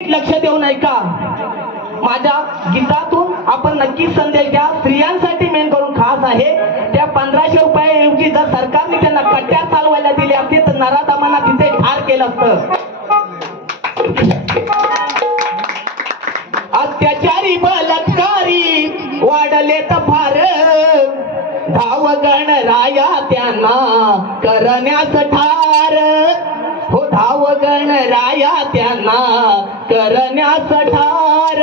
लक्ष देऊन ऐका माझ्या गीतातून आपण नक्कीच संदेश घ्या. स्त्रियांसाठी मेन करून खास आहे. त्या पंधराशे रुपयाऐवजी जर सरकारने त्यांना कट्ट्या चालवायला दिले असते तर नराधामांना तिथे ठार केलं असत. अत्याचारी बलात्कारी वाढले तर फार. धावगण राया त्यांना करण्यास ठार. गणराया त्यांना करण्यास ठार.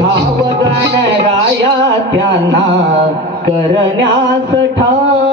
भावगण राया त्यांना करण्यास ठाव.